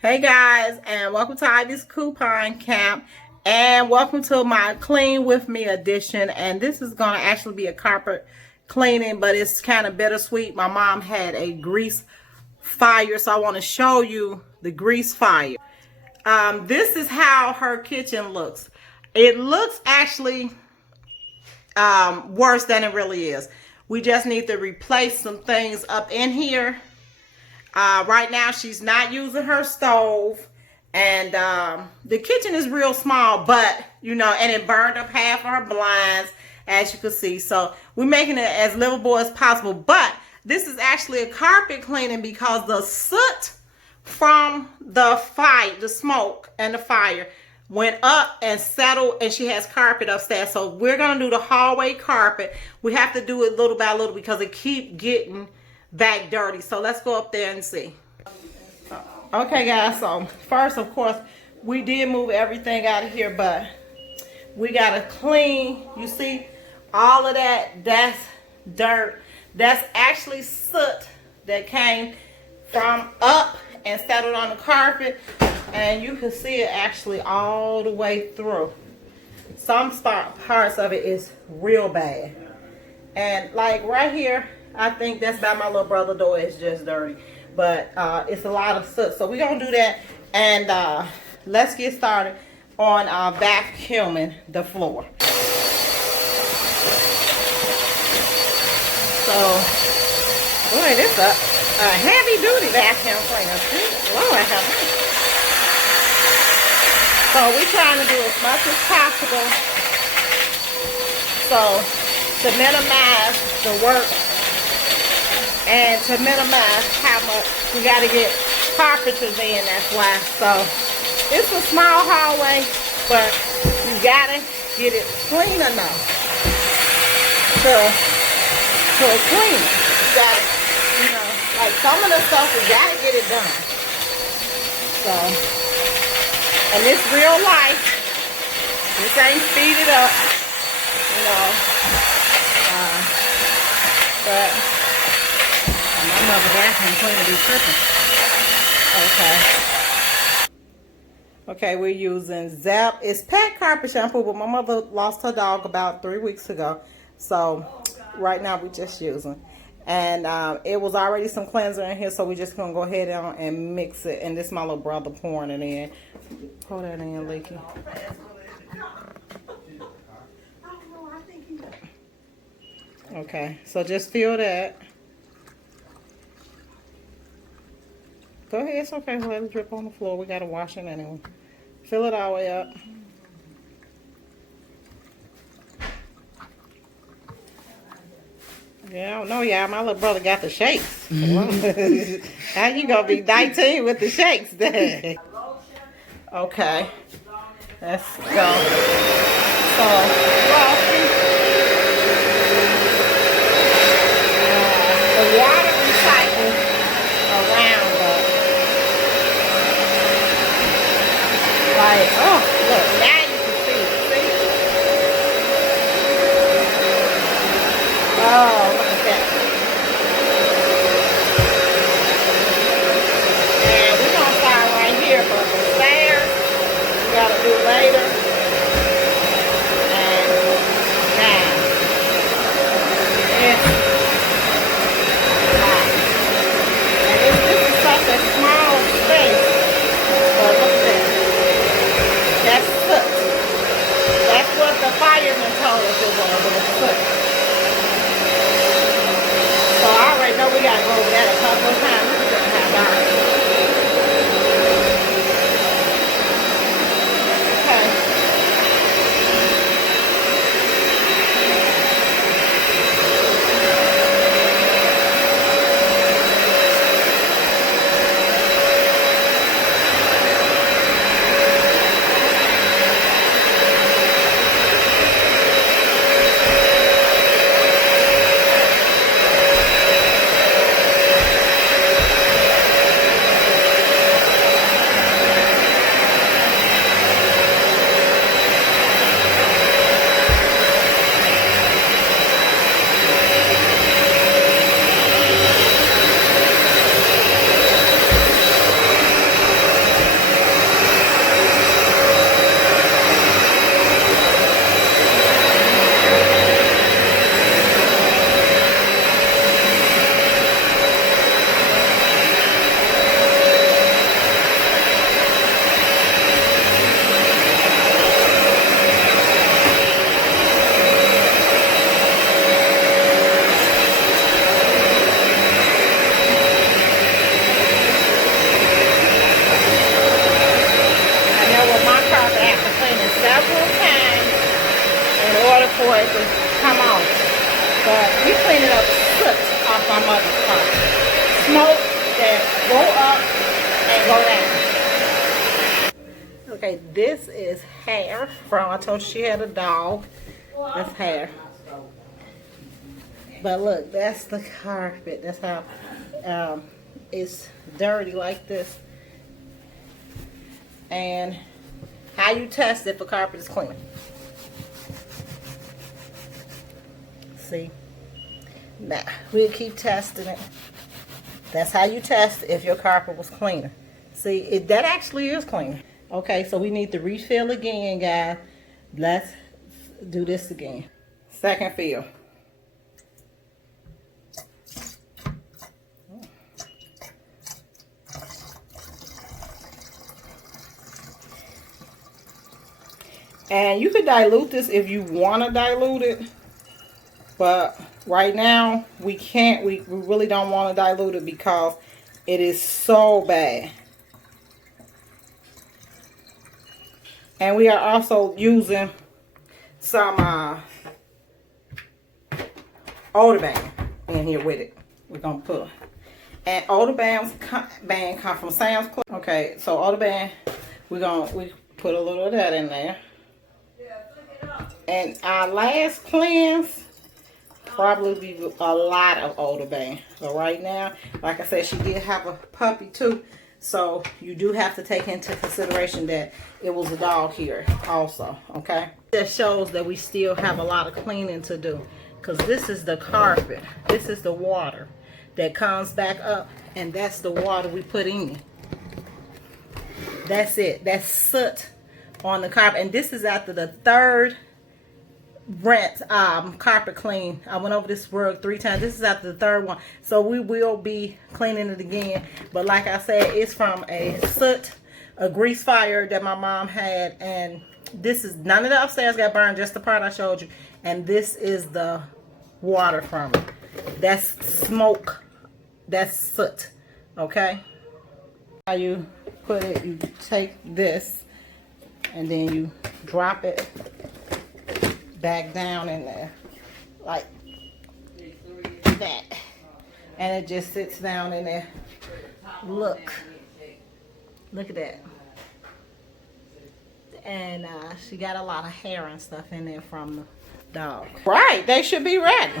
Hey guys, and welcome to Ivy's Coupon Camp, and welcome to my Clean With Me edition. And this is going to actually be a carpet cleaning, but it's kind of bittersweet. My mom had a grease fire, so I want to show you the grease fire. This is how her kitchen looks. It looks actually worse than it really is. We just need to replace some things up in here. Right now she's not using her stove, and the kitchen is real small, but you know, and it burned up half of her blinds, as you can see. So we're making it as livable as possible, but this is actually a carpet cleaning because the soot from the fire, the smoke and the fire went up and settled, and she has carpet upstairs. So we're gonna do the hallway carpet. We have to do it little by little because it keep getting back dirty. So let's go up there and see. Okay guys, so first, of course, we did move everything out of here, but we gotta clean. You see all of that? That's dirt. That's actually soot that came from up and settled on the carpet, and you can see it actually all the way through. Some parts of it is real bad, and like right here, I think that's by my little brother door. It's just dirty, but it's a lot of soot. So we're gonna do that, and let's get started on vacuuming the floor. So, boy, this is a heavy duty vacuum cleaner. Lord have mercy. So we're trying to do as much as possible so to minimize the work and to minimize how much we got to get carpenters in. That's why. So it's a small hallway, but you got to get it clean enough to clean it. You got to, you know, like some of the stuff we got to get it done. So, and this real life. This ain't speeded up, you know. But my mother vacuum cleaner be tripping. Okay, we're using Zap. It's pet carpet shampoo, but my mother lost her dog about 3 weeks ago. So right now we're just using. And it was already some cleanser in here, so we're just going to go ahead and mix it. And this is my little brother pouring it in. Pour that in, Leaky. Okay, so just fill that. Go ahead, it's okay. Let it drip on the floor. We got to wash it anyway. Fill it all the way up. Yeah, I don't know, y'all. My little brother got the shakes. How you going to be 19 with the shakes then? Okay. Let's go. So, the water recycles around us. Like, oh, look, now you can see it. See? Oh, look at that. And we're going to start right here, but the stairs, we got to do later. And now. carpet after cleaning several times in order for it to come off. But we cleaning up soot off our mother's carpet. Smoke that go up and go down. Okay, this is hair from, I told you she had a dog. That's hair. But look, that's the carpet. That's how it's dirty like this. And how you test if a carpet is clean. See? Now, we'll keep testing it. That's how you test if your carpet was cleaner. See, that actually is clean. Okay, so we need to refill again, guys. Let's do this again. Second fill. And you could dilute this if you want to dilute it. But right now, we can't. We really don't want to dilute it because it is so bad. And we are also using some odor band in here with it. We're going to put. And odor band come from Sam's Club. Okay, so odor band, we put a little of that in there. And our last cleanse, probably be a lot of odor band. So right now, like I said, she did have a puppy too. So you do have to take into consideration that it was a dog here also, okay? That shows that we still have a lot of cleaning to do. Because this is the carpet. This is the water that comes back up. And that's the water we put in. That's it. That's soot on the carpet. And this is after the third rinse, carpet clean. I went over this rug 3 times. This is after the third one. So we will be cleaning it again. But like I said, it's from a grease fire that my mom had. And this is, none of the upstairs got burned, just the part I showed you. And this is the water from it. That's smoke. That's soot. Okay? How you put it, you take this and then you drop it back down in there like that, and it just sits down in there. Look at that. And she got a lot of hair and stuff in there from the dog. Right, they should be ready.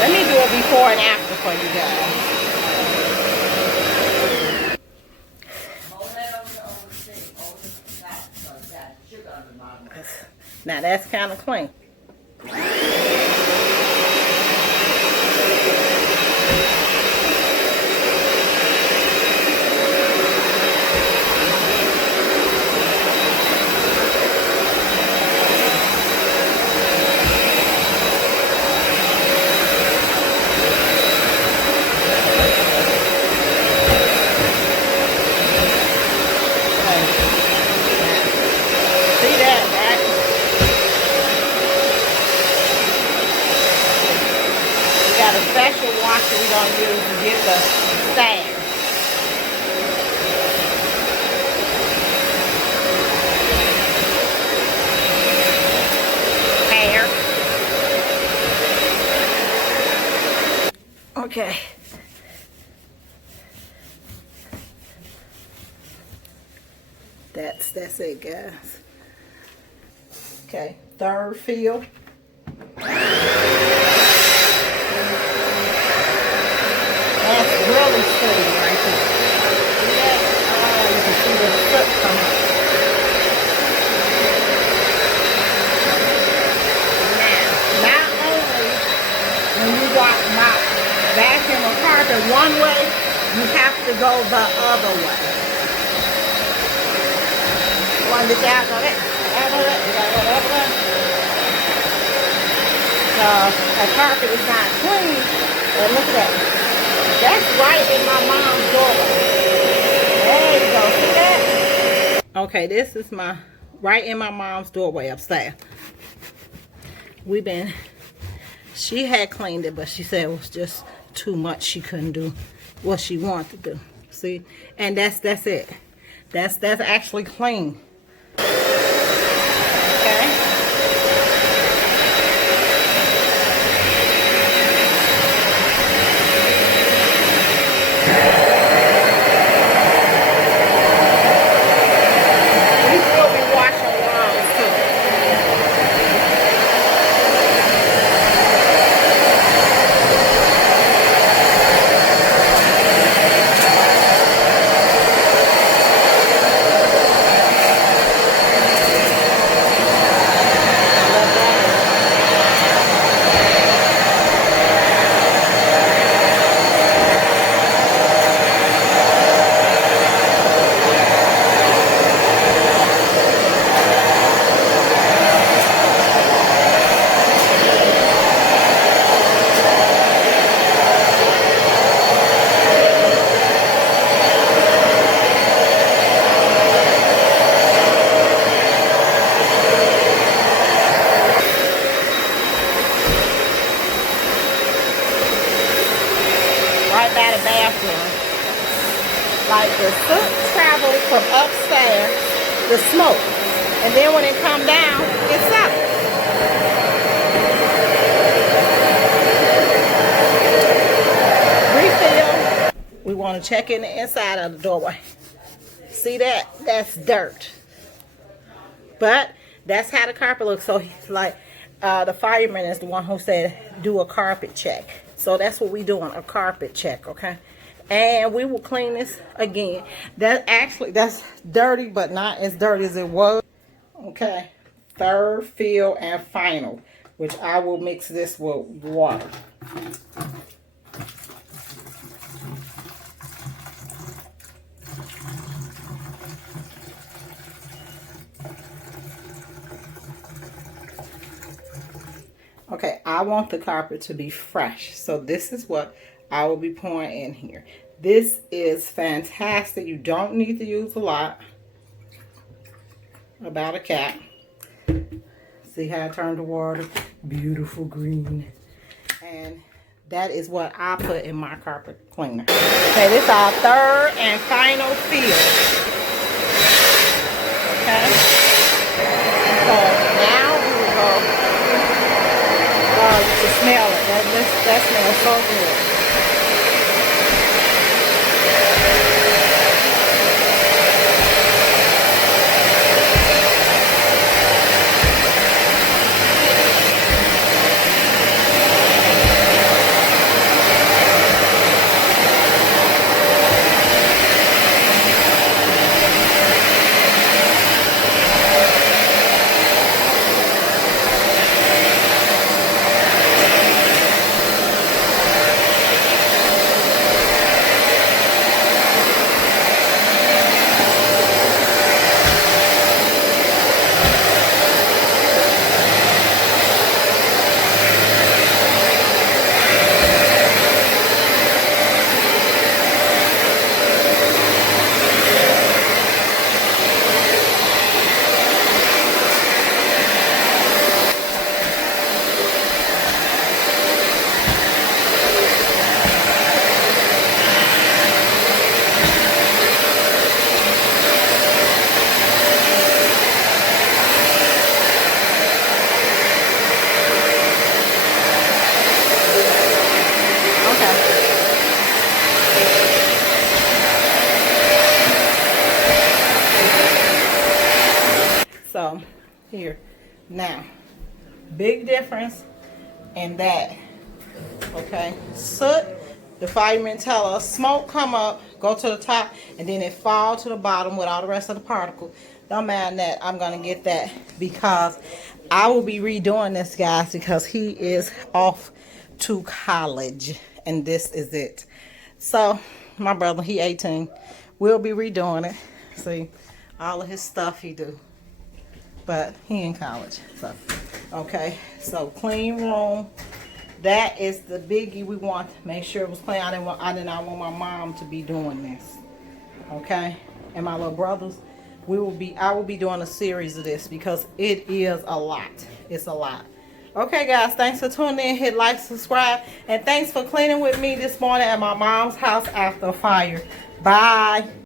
Let me do it before and after for you guys. Now that's kind of clean. Special washer we're going to use to get the sand. Hair. Okay. That's it, guys. Okay, third fill. That's really sooty right there. See that? You can see the soot come up. Now, not only when you vacuum a carpet one way, you have to go the other way. One to that, go that, you gotta go the other way. So, a carpet is not clean, and look at that. That's right in my mom's doorway. There you go. See that? Okay, this is right in my mom's doorway upstairs. She had cleaned it, but she said it was just too much. She couldn't do what she wanted to do. See, and that's it. That's actually clean. Okay. Right by the bathroom. Like the soot travels from upstairs, the smoke, and then when it come down, it's up. Refill. We want to check in the inside of the doorway. See that? That's dirt. But that's how the carpet looks. So like the fireman is the one who said do a carpet check. So that's what we doing, a carpet check, okay? And we will clean this again. That's dirty, but not as dirty as it was. Okay, third fill and final, which I will mix this with water. Okay, I want the carpet to be fresh. So this is what I will be pouring in here. This is fantastic. You don't need to use a lot. About a cap. See how I turned the water? Beautiful green. And that is what I put in my carpet cleaner. Okay, this is our third and final fill. Okay. So now we will go. Oh, you can smell it. That smells so good. So here now, big difference in that. Okay, soot, the firemen tell us smoke come up, go to the top, and then it fall to the bottom with all the rest of the particles. Don't mind that. I'm gonna get that because I will be redoing this, guys, because he is off to college and this is it. So my brother, he 18, we'll be redoing it. See all of his stuff he do, but he in college. So okay, so clean room, that is the biggie. We want to make sure it was clean. I did not want my mom to be doing this. Okay, and my little brothers, I will be doing a series of this because it is a lot. It's a lot. Okay, guys, thanks for tuning in. Hit like, subscribe, and thanks for cleaning with me this morning at my mom's house after a fire. Bye.